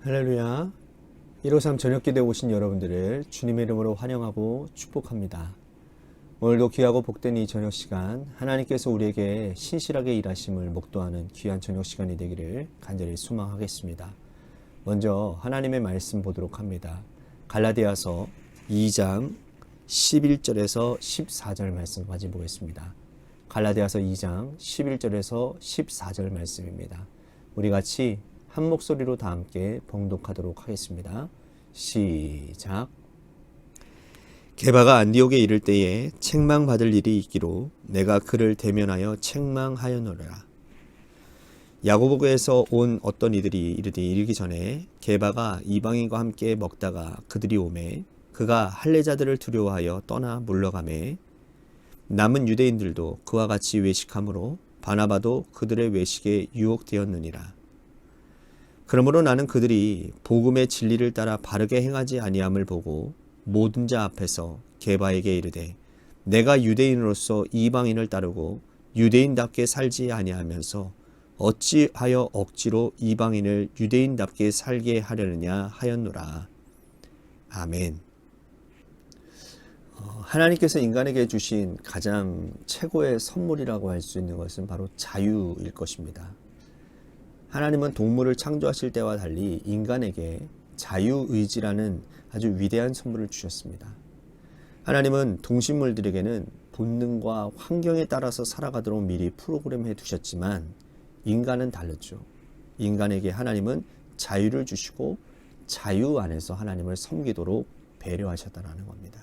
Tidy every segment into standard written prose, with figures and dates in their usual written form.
할렐루야. 153 저녁기도에 오신 여러분들을 주님의 이름으로 환영하고 축복합니다. 오늘도 귀하고 복된 이 저녁 시간, 하나님께서 우리에게 신실하게 일하심을 목도하는 귀한 저녁 시간이 되기를 간절히 소망하겠습니다. 먼저 하나님의 말씀 보도록 합니다. 갈라디아서 2장 11절에서 14절 말씀까지 보겠습니다. 갈라디아서 2장 11절에서 14절 말씀입니다. 우리 같이 한 목소리로 다 함께 봉독하도록 하겠습니다. 시작. 게바가 안디옥에 이를 때에 책망받을 일이 있기로 내가 그를 대면하여 책망하였노라. 야고보에서 온 어떤 이들이 이르기 전에 게바가 이방인과 함께 먹다가 그들이 오매 그가 할례자들을 두려워하여 떠나 물러가매 남은 유대인들도 그와 같이 외식하므로 바나바도 그들의 외식에 유혹되었느니라. 그러므로 나는 그들이 복음의 진리를 따라 바르게 행하지 아니함을 보고 모든 자 앞에서 게바에게 이르되 내가 유대인으로서 이방인을 따르고 유대인답게 살지 아니하면서 어찌하여 억지로 이방인을 유대인답게 살게 하려느냐 하였노라. 아멘. 하나님께서 인간에게 주신 가장 최고의 선물이라고 할 수 있는 것은 바로 자유일 것입니다. 하나님은 동물을 창조하실 때와 달리 인간에게 자유의지라는 아주 위대한 선물을 주셨습니다. 하나님은 동식물들에게는 본능과 환경에 따라서 살아가도록 미리 프로그램해 두셨지만 인간은 다르죠. 인간에게 하나님은 자유를 주시고 자유 안에서 하나님을 섬기도록 배려하셨다는 겁니다.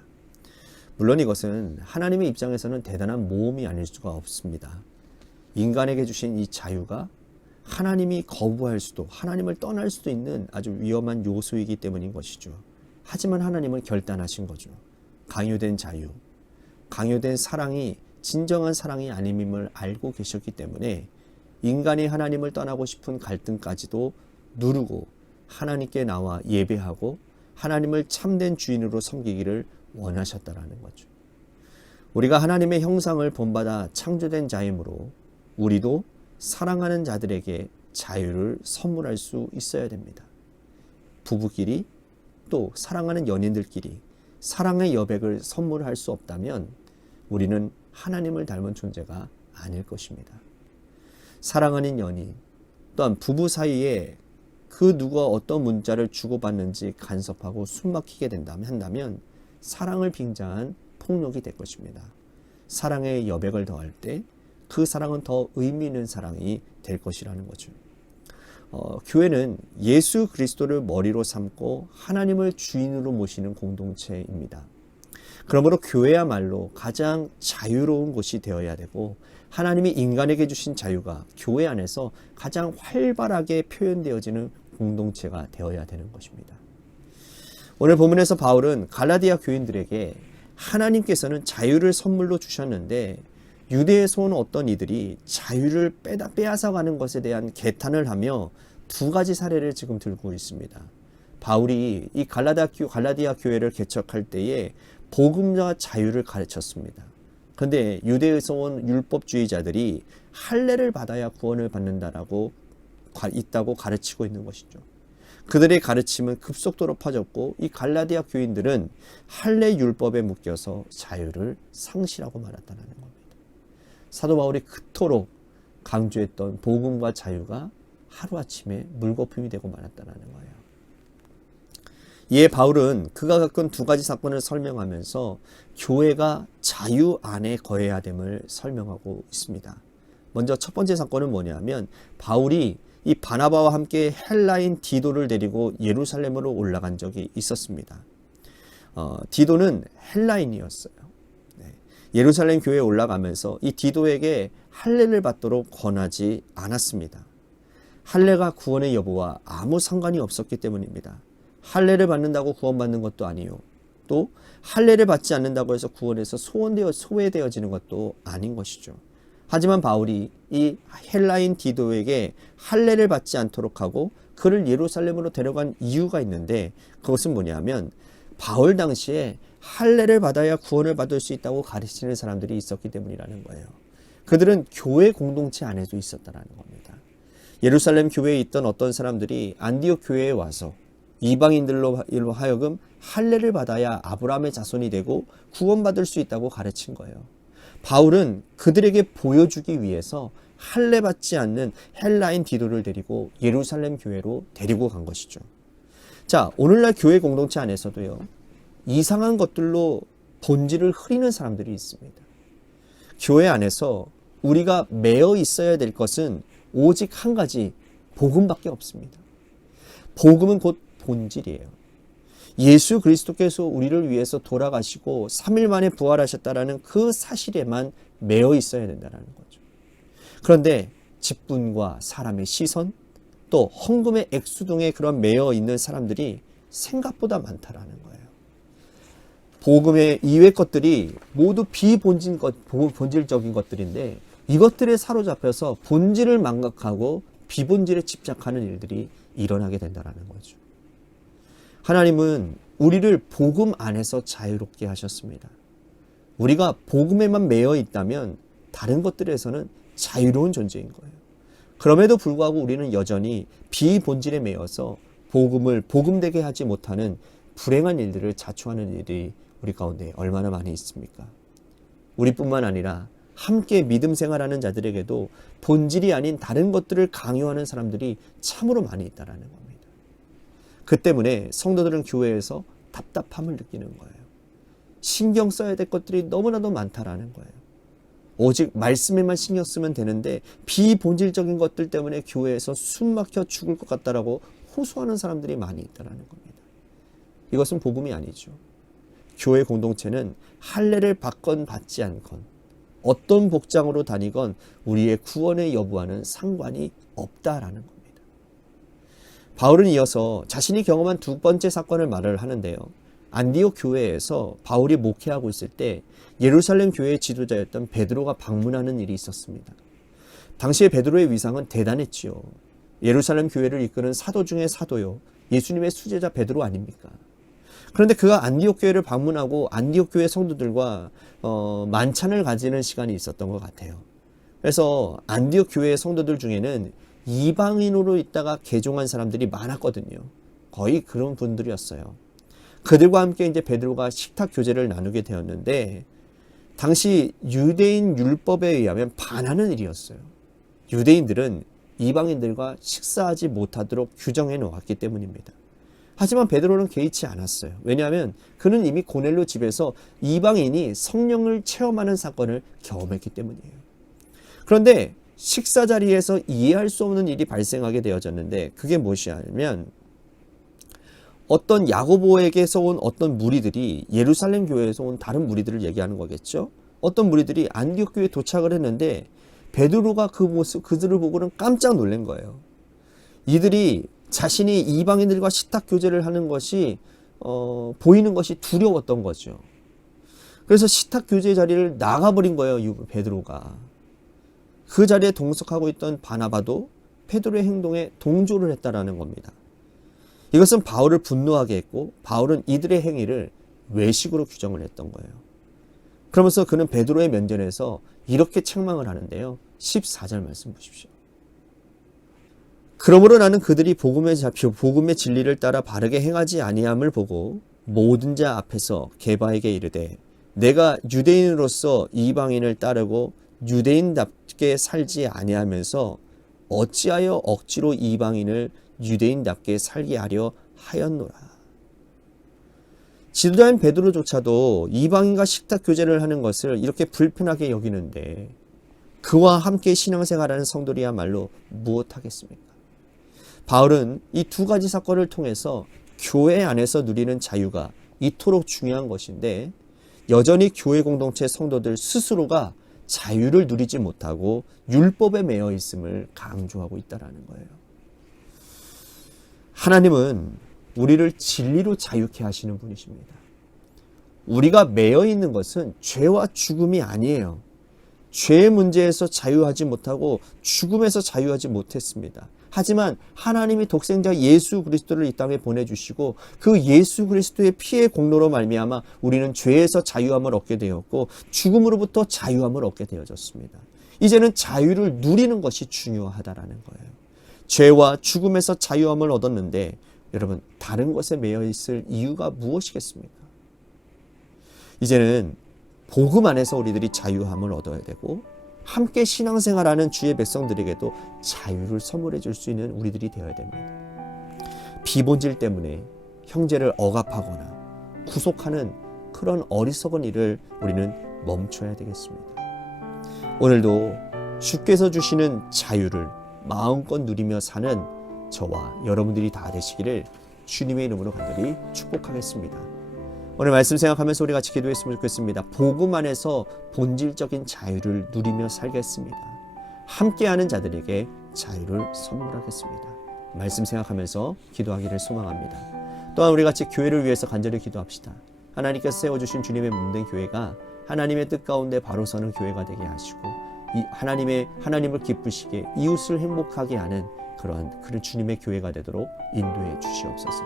물론 이것은 하나님의 입장에서는 대단한 모험이 아닐 수가 없습니다. 인간에게 주신 이 자유가 하나님이 거부할 수도, 하나님을 떠날 수도 있는 아주 위험한 요소이기 때문인 것이죠. 하지만 하나님은 결단하신 거죠. 강요된 자유, 강요된 사랑이 진정한 사랑이 아님임을 알고 계셨기 때문에 인간이 하나님을 떠나고 싶은 갈등까지도 누르고 하나님께 나와 예배하고 하나님을 참된 주인으로 섬기기를 원하셨다라는 거죠. 우리가 하나님의 형상을 본받아 창조된 자이므로 우리도 사랑하는 자들에게 자유를 선물할 수 있어야 됩니다. 부부끼리 또 사랑하는 연인들끼리 사랑의 여백을 선물할 수 없다면 우리는 하나님을 닮은 존재가 아닐 것입니다. 사랑하는 연인 또한 부부 사이에 그 누가 어떤 문자를 주고받는지 간섭하고 숨막히게 한다면 사랑을 빙자한 폭력이 될 것입니다. 사랑의 여백을 더할 때 그 사랑은 더 의미 있는 사랑이 될 것이라는 거죠. 교회는 예수 그리스도를 머리로 삼고 하나님을 주인으로 모시는 공동체입니다. 그러므로 교회야말로 가장 자유로운 곳이 되어야 되고 하나님이 인간에게 주신 자유가 교회 안에서 가장 활발하게 표현되어지는 공동체가 되어야 되는 것입니다. 오늘 본문에서 바울은 갈라디아 교인들에게 하나님께서는 자유를 선물로 주셨는데 유대에서 온 어떤 이들이 자유를 빼앗아가는 것에 대한 개탄을 하며 두 가지 사례를 지금 들고 있습니다. 바울이 이 갈라디아 교회를 개척할 때에 복음과 자유를 가르쳤습니다. 그런데 유대에서 온 율법주의자들이 할례를 받아야 구원을 받는다라고 있다고 가르치고 있는 것이죠. 그들의 가르침은 급속도로 퍼졌고 이 갈라디아 교인들은 할례 율법에 묶여서 자유를 상실하고 말았다는 겁니다. 사도 바울이 그토록 강조했던 복음과 자유가 하루아침에 물거품이 되고 말았다는 거예요. 이에 바울은 그가 겪은 두 가지 사건을 설명하면서 교회가 자유 안에 거해야 됨을 설명하고 있습니다. 먼저 첫 번째 사건은 뭐냐면 바울이 이 바나바와 함께 헬라인 디도를 데리고 예루살렘으로 올라간 적이 있었습니다. 디도는 헬라인이었어요. 예루살렘 교회에 올라가면서 이 디도에게 할례를 받도록 권하지 않았습니다. 할례가 구원의 여부와 아무 상관이 없었기 때문입니다. 할례를 받는다고 구원받는 것도 아니요. 또 할례를 받지 않는다고 해서 구원에서 소외되어지는 것도 아닌 것이죠. 하지만 바울이 이 헬라인 디도에게 할례를 받지 않도록 하고 그를 예루살렘으로 데려간 이유가 있는데 그것은 뭐냐면 바울 당시에 할례를 받아야 구원을 받을 수 있다고 가르치는 사람들이 있었기 때문이라는 거예요. 그들은 교회 공동체 안에도 있었다는 겁니다. 예루살렘 교회에 있던 어떤 사람들이 안디옥 교회에 와서 이방인들로 하여금 할례를 받아야 아브라함의 자손이 되고 구원받을 수 있다고 가르친 거예요. 바울은 그들에게 보여주기 위해서 할례 받지 않는 헬라인 디도를 데리고 예루살렘 교회로 데리고 간 것이죠. 자, 오늘날 교회 공동체 안에서도요, 이상한 것들로 본질을 흐리는 사람들이 있습니다. 교회 안에서 우리가 매여 있어야 될 것은 오직 한 가지, 복음밖에 없습니다. 복음은 곧 본질이에요. 예수 그리스도께서 우리를 위해서 돌아가시고 3일 만에 부활하셨다라는 그 사실에만 매여 있어야 된다는 거죠. 그런데 직분과 사람의 시선, 또 헌금의 액수 등에 그런 매여 있는 사람들이 생각보다 많다라는 거예요. 복음의 이외 것들이 모두 본질적인 것들인데 이것들에 사로잡혀서 본질을 망각하고 비본질에 집착하는 일들이 일어나게 된다는 거죠. 하나님은 우리를 복음 안에서 자유롭게 하셨습니다. 우리가 복음에만 매여 있다면 다른 것들에서는 자유로운 존재인 거예요. 그럼에도 불구하고 우리는 여전히 비본질에 매여서 복음을 복음되게 하지 못하는 불행한 일들을 자초하는 일이 우리 가운데 얼마나 많이 있습니까? 우리뿐만 아니라 함께 믿음 생활하는 자들에게도 본질이 아닌 다른 것들을 강요하는 사람들이 참으로 많이 있다는 겁니다. 그 때문에 성도들은 교회에서 답답함을 느끼는 거예요. 신경 써야 될 것들이 너무나도 많다라는 거예요. 오직 말씀에만 신경 쓰면 되는데 비본질적인 것들 때문에 교회에서 숨 막혀 죽을 것 같다라고 호소하는 사람들이 많이 있다는 겁니다. 이것은 복음이 아니죠. 교회 공동체는 할례를 받건 받지 않건 어떤 복장으로 다니건 우리의 구원의 여부와는 상관이 없다라는 겁니다. 바울은 이어서 자신이 경험한 두 번째 사건을 말을 하는데요. 안디옥 교회에서 바울이 목회하고 있을 때 예루살렘 교회의 지도자였던 베드로가 방문하는 일이 있었습니다. 당시에 베드로의 위상은 대단했지요. 예루살렘 교회를 이끄는 사도 중에 사도요. 예수님의 수제자 베드로 아닙니까? 그런데 그가 안디옥 교회를 방문하고 안디옥 교회 성도들과 만찬을 가지는 시간이 있었던 것 같아요. 그래서 안디옥 교회 성도들 중에는 이방인으로 있다가 개종한 사람들이 많았거든요. 거의 그런 분들이었어요. 그들과 함께 이제 베드로가 식탁 교제를 나누게 되었는데 당시 유대인 율법에 의하면 반하는 일이었어요. 유대인들은 이방인들과 식사하지 못하도록 규정해 놓았기 때문입니다. 하지만 베드로는 개의치 않았어요. 왜냐하면 그는 이미 고넬료 집에서 이방인이 성령을 체험하는 사건을 경험했기 때문이에요. 그런데 식사 자리에서 이해할 수 없는 일이 발생하게 되어졌는데 그게 무엇이냐면 어떤 야고보에게서 온 어떤 무리들이 예루살렘 교회에서 온 다른 무리들을 얘기하는 거겠죠. 어떤 무리들이 안디옥 교회에 도착을 했는데 베드로가 그들을 보고는 깜짝 놀란 거예요. 이들이 자신이 이방인들과 식탁 교제를 하는 것이 보이는 것이 두려웠던 거죠. 그래서 식탁 교제 자리를 나가버린 거예요. 베드로가. 그 자리에 동석하고 있던 바나바도 베드로의 행동에 동조를 했다라는 겁니다. 이것은 바울을 분노하게 했고 바울은 이들의 행위를 외식으로 규정을 했던 거예요. 그러면서 그는 베드로의 면전에서 이렇게 책망을 하는데요. 14절 말씀 보십시오. 그러므로 나는 그들이 복음의 진리를 따라 바르게 행하지 아니함을 보고 모든 자 앞에서 게바에게 이르되 내가 유대인으로서 이방인을 따르고 유대인답게 살지 아니하면서 어찌하여 억지로 이방인을 유대인답게 살게 하려 하였노라. 지도자인 베드로조차도 이방인과 식탁 교제를 하는 것을 이렇게 불편하게 여기는데 그와 함께 신앙생활하는 성도들이야말로 무엇하겠습니까? 바울은 이 두 가지 사건을 통해서 교회 안에서 누리는 자유가 이토록 중요한 것인데 여전히 교회 공동체 성도들 스스로가 자유를 누리지 못하고 율법에 매여 있음을 강조하고 있다는 거예요. 하나님은 우리를 진리로 자유케 하시는 분이십니다. 우리가 매여 있는 것은 죄와 죽음이 아니에요. 죄의 문제에서 자유하지 못하고 죽음에서 자유하지 못했습니다. 하지만 하나님이 독생자 예수 그리스도를 이 땅에 보내주시고 그 예수 그리스도의 피의 공로로 말미암아 우리는 죄에서 자유함을 얻게 되었고 죽음으로부터 자유함을 얻게 되어졌습니다. 이제는 자유를 누리는 것이 중요하다라는 거예요. 죄와 죽음에서 자유함을 얻었는데 여러분 다른 것에 매여 있을 이유가 무엇이겠습니까? 이제는 복음 안에서 우리들이 자유함을 얻어야 되고 함께 신앙생활하는 주의 백성들에게도 자유를 선물해 줄 수 있는 우리들이 되어야 됩니다. 비본질 때문에 형제를 억압하거나 구속하는 그런 어리석은 일을 우리는 멈춰야 되겠습니다. 오늘도 주께서 주시는 자유를 마음껏 누리며 사는 저와 여러분들이 다 되시기를 주님의 이름으로 간절히 축복하겠습니다. 오늘 말씀 생각하면서 우리 같이 기도했으면 좋겠습니다. 복음 안에서 본질적인 자유를 누리며 살겠습니다. 함께하는 자들에게 자유를 선물하겠습니다. 말씀 생각하면서 기도하기를 소망합니다. 또한 우리 같이 교회를 위해서 간절히 기도합시다. 하나님께서 세워주신 주님의 몸된 교회가 하나님의 뜻 가운데 바로 서는 교회가 되게 하시고 하나님을 기쁘시게 이웃을 행복하게 하는 그런 주님의 교회가 되도록 인도해 주시옵소서.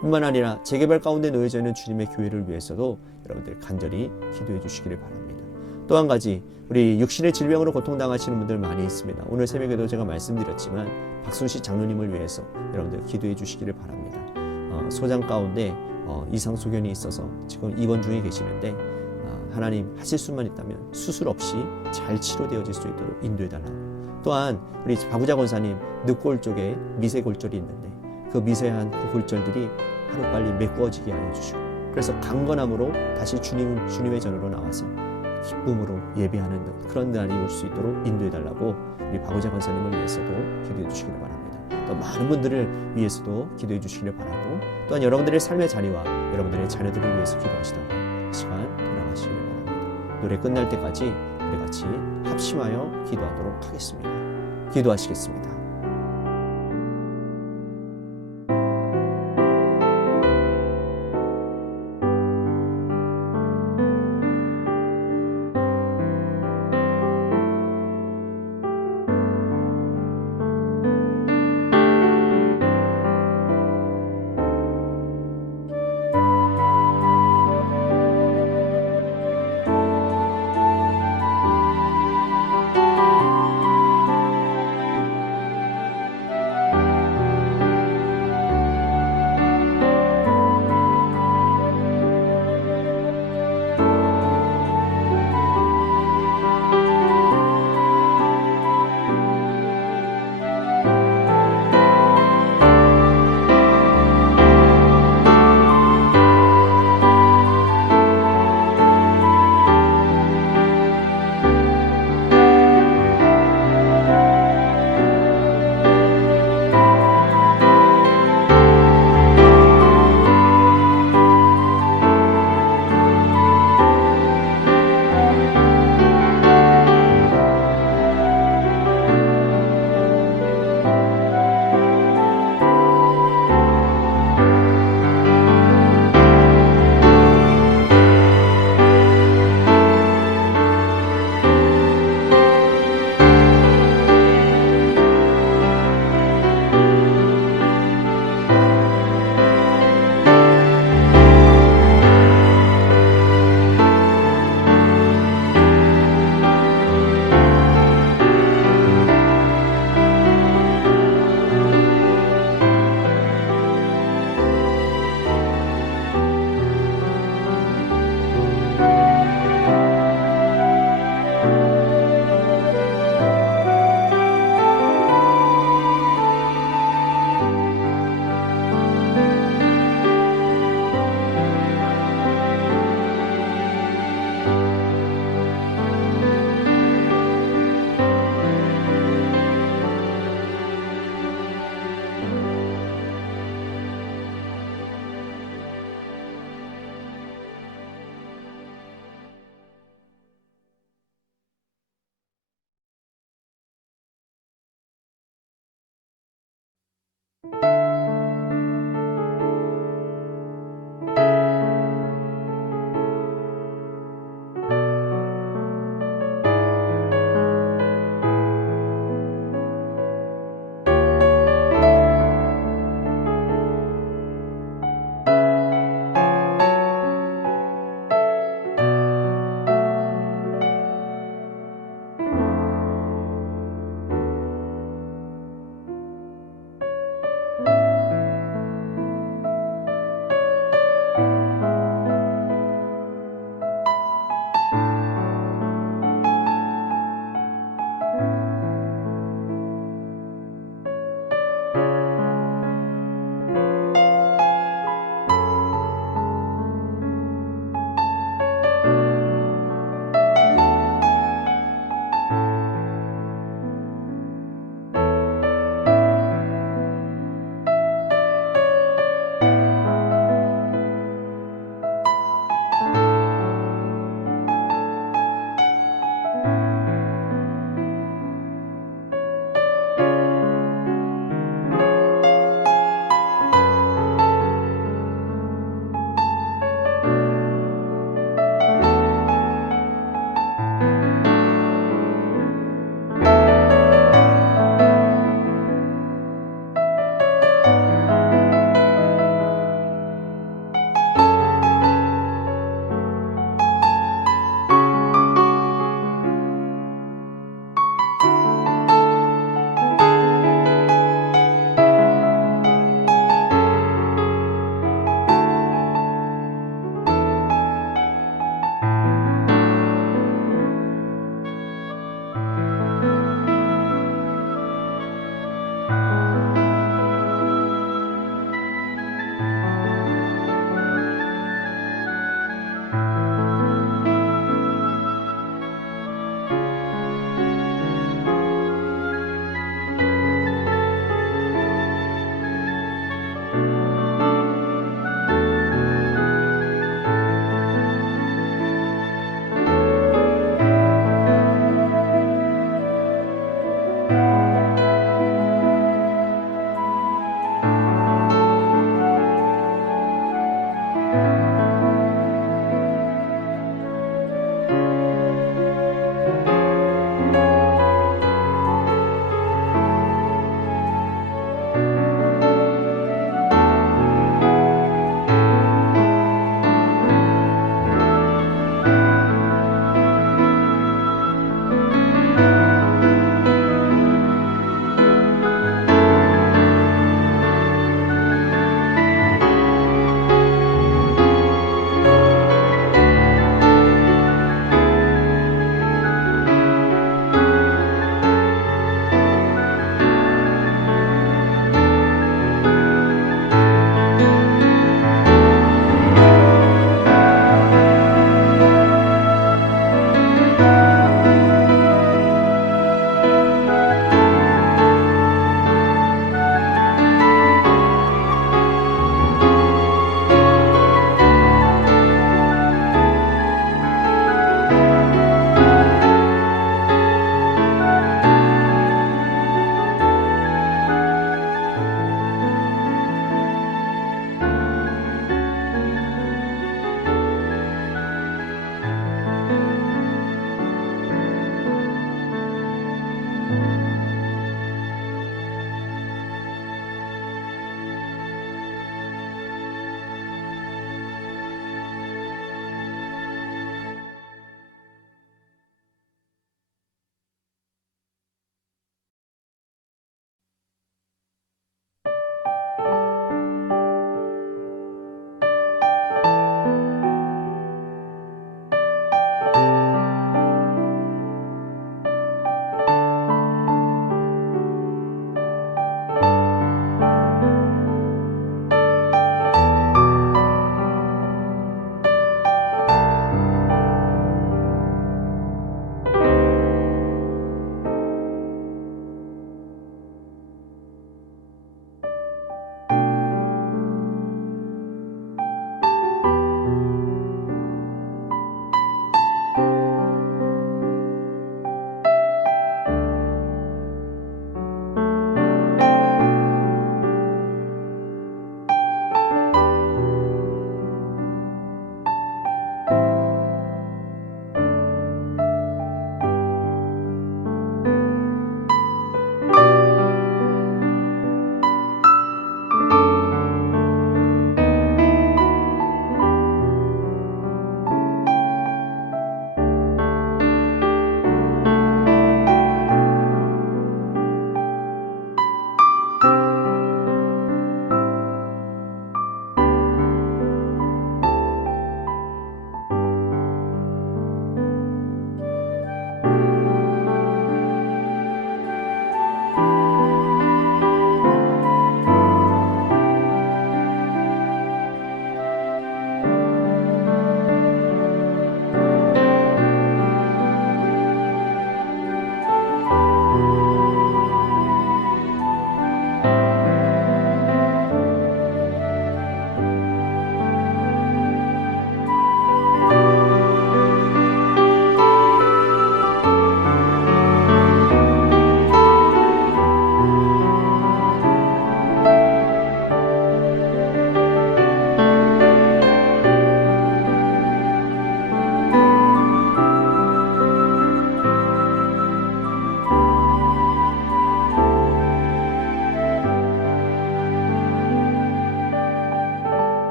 뿐만 아니라 재개발 가운데 놓여져 있는 주님의 교회를 위해서도 여러분들 간절히 기도해 주시기를 바랍니다. 또 한 가지 우리 육신의 질병으로 고통당하시는 분들 많이 있습니다. 오늘 새벽에도 제가 말씀드렸지만 박순식 장로님을 위해서 여러분들 기도해 주시기를 바랍니다. 소장 가운데 이상소견이 있어서 지금 입원 중에 계시는데 하나님 하실 수만 있다면 수술 없이 잘 치료되어질 수 있도록 인도해 달라고. 또한 우리 박우자 권사님 늑골 쪽에 미세골절이 있는데 그 미세한 그 골절들이 하루빨리 메꾸어지게 하여 주시고 그래서 강건함으로 다시 주님의 전으로 나와서 기쁨으로 예배하는 그런 날이 올 수 있도록 인도해 달라고 우리 박우자 권사님을 위해서도 기도해 주시기를 바랍니다. 또 많은 분들을 위해서도 기도해 주시기를 바라고 또한 여러분들의 삶의 자리와 여러분들의 자녀들을 위해서 기도하시다가 시간 돌아가시기를 바랍니다. 노래 끝날 때까지 우리 같이 합심하여 기도하도록 하겠습니다. 기도하시겠습니다.